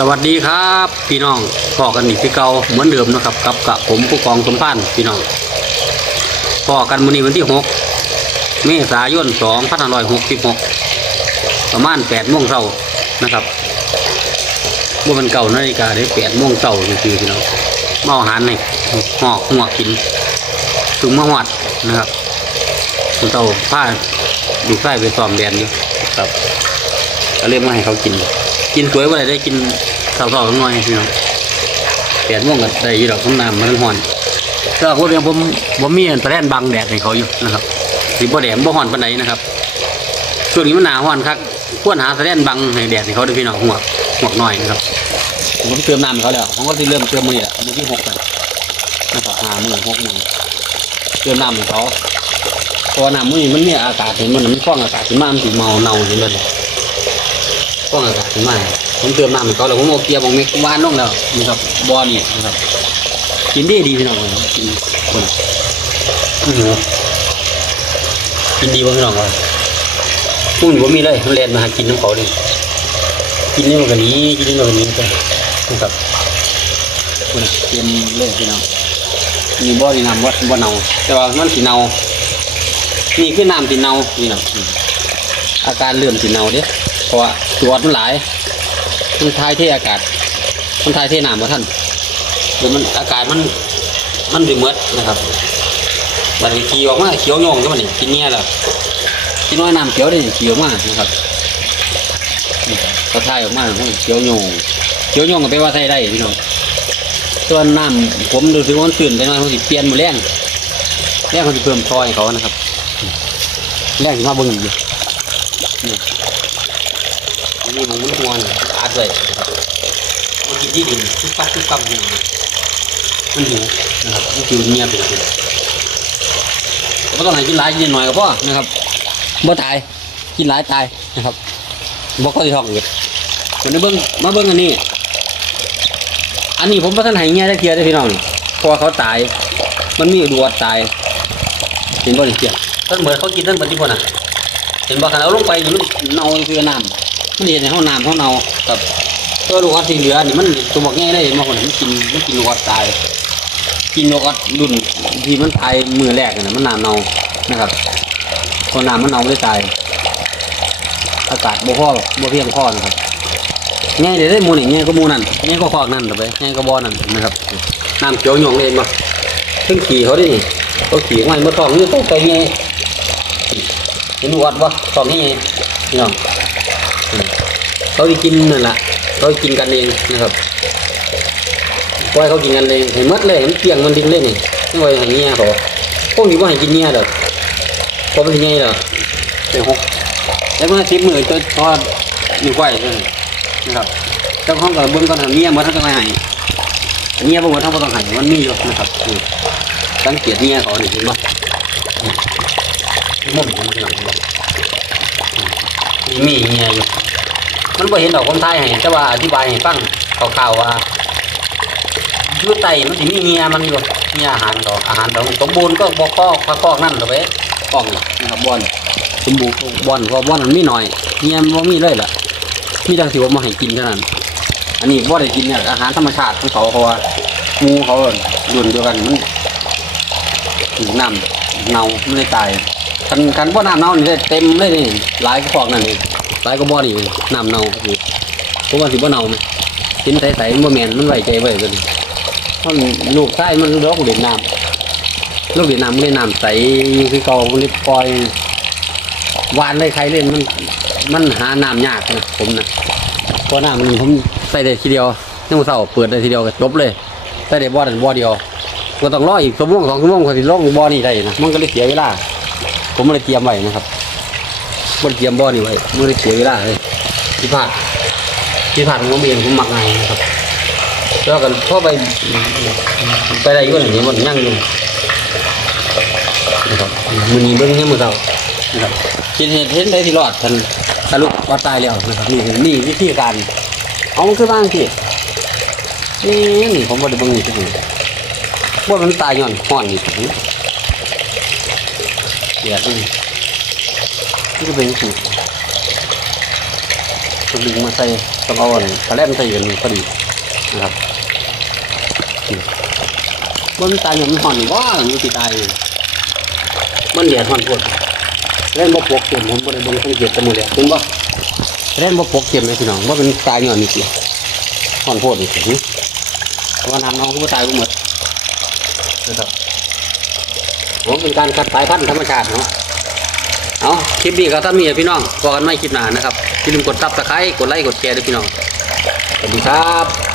สวัสดีครับ พี่น้องพ่อกันอีกที่เก่าเหมือนเดิมนะครับกับกับผมผู้กองสมพันธ์พี่น้องพ่อกันมื้อนี้วันที่หกเมษายนสองพันห้าร้อยหกสิบหกประมาณแปดโมงเช้านะครับว่ามันเก่านาฬิกาได้แปดโมงเช้าจริงๆพี่น้องมาเอาอาหารในหอกหัวกินถึงมาหวัดนะครับคุณเต่าผ้าดูไส้ไปซ้อมแดนอยู่ครับก็เรียกมาให้เขากิน กินสวยว่าได้กินสาวๆหน่อยพี่น้องแดดม่วงกับได้ยี่ดอกข้างน้ำมันห่อนก็พวกเรียงผมผมมีอันตะแลนบังแดดให้เขาอยู่นะครับสีบ่แดดบ่ห่อนปานใดนะครับช่วงนี้มันหนาห่อนครับควรหาตะแลนบังให้แดดให้เขาด้วยพี่น้องหัวหัวหน่อยนะครับผมเติมน้ำเขาแล้วผมก็ที่เริ่มเติมมือนี่แหละมือที่หกแล้วนะครับหามือหกมือเติมน้ำให้เขาพราะว่าน้ำมือมันมีอากาศเห็นมันมันฟองอากาศขึ้นมามันสีเมาเน่าเห็นเลย ก็อากาศถึงมาผมเติมน้ำให้เขาแล้วผมเอาเกียร์บองเมกวานลงแล้วนี่ครับบอนี่นะครับ กินดีดีพี่น้องกินคนอื้อกินดีบ่พี่น้องเลยพรุ่งนี้ผมมีเลยมันเรียนมาหากินน้ำเขาดิกินนี่มันก็นี้กินนี่มันก็นี้ไปนะครับคนน่ะเตรียมเลยพี่น้องนี่บ่อนี่น้ำวัดบ่เน่าแต่ว่ามันสีเน่านี่คือน้ำสีเน่านี่นะอาการเริ่อมสีเน่าเด้เพราะว่า ตรวจมันหลายมันทายเทอากาศ มันทายเทน้ำมาท่านเดี๋ยวมันอากาศมันมันดืมดนะครับมันขี่ออกมาเขียวโยงก็มันนี่กินเนี่ยแหละกินว่าน้ำเขียวได้เขียวมากนะครับเขาทายออกมาเขียวโยงเขียวโยงก็แปลว่าใส่ได้พี่น้องส่วนน้ำผมดูถึงว่ามันตื่นไปหน่อยเขาสิเปลี่ยนหมาแรงแรงเขาจะเพิ่มทอยเขานะครับแรงที่มาเบิ่งอยู่ นี่มันมันหัวน่ะอาดเลยมันกินที่ดินทุกปักทุกปักอยู่มันหิวนะครับมันหิวเงียบไปเลยไม่ต้องให้กินหลายกินหน่อยก็พอนะครับบ่ตายกินหลายตายนะครับบ่ค่อยท้องเลยคนนี้เบิ้งมาเบิ้งอันนี้ อันนี้ผมบ่ทันให้เงี้ยได้เทียได้อพี่น้องนี่เพราะว่าเขาตาย มันมีดวดตายเห็นบ่นี่เทียท่านเหมือนเขากินท่านเหมือนที่พวกน่ะเห็นบ่คันเอาลงไปนี่มันเน่าคือน้ำ มันเห็นในห้องน้ำห้องเนากับตัวลูกออดที่เหลือนี่มันตัวบอกง่ายได้เห็นบ่คนมันกินมันกินลูกออดตาย กินลูกออดรุ่นที่มันตายมือแรกน่ะมันน้ำเน่านะครับพอน้ำมันเน่าไม่ได้ตาย อากาศบ่พอบ่เพียงพอนะครับง่ายเลยวได้มูนี่ง่ายก็มูนั่นง่ายก็คอกนั่นต่อไปง่ายก็บ่อนั่นนะครับน้ำเขียวหยองเลยเห็นบ่ซึ่งขี่เขาดิเขาขี่ง่ายมาทองนี่ต้องไปง่ายเห็นวัดวะสองนี่ไงพี่น้อง เขาไปกินนั่นแหละเขาไปกินกันเองนะครับปล่อยเขากินกันเองเห็นหมัดเลยมันเกี่ยงมันดิ้งเล่นนี่ไม่ไหวให้เงี้ยเขาพวกนี้ว่าให้กินเงี้ยดอกเพราะมันสิเงี้ยดอกเป็นหกแล้วมันสิบมือจนทอดอยู่ไหวเลยนะครับเจ้าของกับเบิ้งก็ทำเงี้ยหมาทั้งก็ไม่ให้เงี้ยบ่หมดทั้งบ่ต้องให้มันมีอยู่นะครับอืมสังเกตเงี้ยเขานี่เห็นปะมุมของมันหลังบอก มีเมียอยู่ มันบ่เห็นดอกคนไทยให้แต่ว่าอธิบายให้ฟังข่าวๆว่าอยู่ไตมันสิมีเมียมันอยู่มีอาหารต่ออาหารต่อสมบูรณ์ก็บ่คอกพระคอกนั่นหรอกเว้ยกล้องน่ะนะครับบอนสมบูรณ์บอนก็บอนมันมีหน่อยเมียมันบ่มีเลยล่ะมีแต่สิว่ามาให้กินเท่านั้นอันนี้บ่ได้กินเนี่ยอาหารธรรมชาติของเขาเพราะว่าหมูเขารุ่นเดียวกันมันถูกน้ำเน่าไม่ได้ตาย กันกันบ่น้ำเน่านี่ได้เต็มเลยนี่หลายก็พอกนั่นนี่หลายก็บ่นี่น้ำเน่าคือผมว่าสิบ่เน่าไหมกินใสๆมันบ่แม่นมันไว้ใจไว้กันเพราะลูกชายมันลูกเล่นน้ำลูกเล่นน้ำมันเล่นน้ำใสคือเก่ามันเลยปล่อยวานเลยใครเล่นมันมันหาน้ำยากนะผมนะเพราะน้ำมันผมใส่ได้ทีเดียวนี่มันเศร้าเปิดได้ทีเดียวก็จบเลยใส่ได้บ่อนั้นบ่อเดียวก็ต้องรออีกชั่วโมงสองชั่วโมงกว่าสิลงบ่อนี้ได้นะมันก็เลยเสียเวลา ผมไม่ได้เตรียมไว้นะครับไม่ได้เตรียมบ่อนี่ไว้ไม่ได้เสียเวลาเลยที่ผ่านที่ผ่านผมเองผมมักง่ายนะครับแล้วกันพอไปไปได้อยุ่งนี้มันยั่งอยู่นะครับมือนี้เบิ้องเนี่ยมือเรานะครับคิดเห็นเห็นได้ที่รอดทันทะลุวัดตายแล้วนะครับนี่นี่วิธีการเอามันคือบ้างที่นี่ผมบ่ได้เบิ้องนี่ที่นี่ว่ามันตายย้อนห้อนนี่ สียวนี่นี่ก็เป็นสูตรตัวดึงมาใส่ต้องเอาอันกระแลมใส่กันพอดีนะครับบนตายอย่างมันห่อนว่าอยู่ที่ตายมันแดดห่อนปวดเล่นบ่ปกเต็มผมบ่ได้เบิ่งสังเกตแตะมือเลยเห็นบ่เล่นบ่ปกเต็มเลยพี่น้องว่าเป็นตายอย่างนี้สิห่อนโพดนี่สิเพราะว่าน้ำน้องก็ตายไปหมดนะครับ ผมเป็นการคัดสายพันธุ์ธรรมชาติเนาะเอาคลิปนี้ก็ถ้ามีอะพี่น้องพอกันไม่คลิปหนานะครับอย่าลืมกดซับสไครต์กดไลค์กดแชร์ด้วยพี่น้องสวัสดีครับ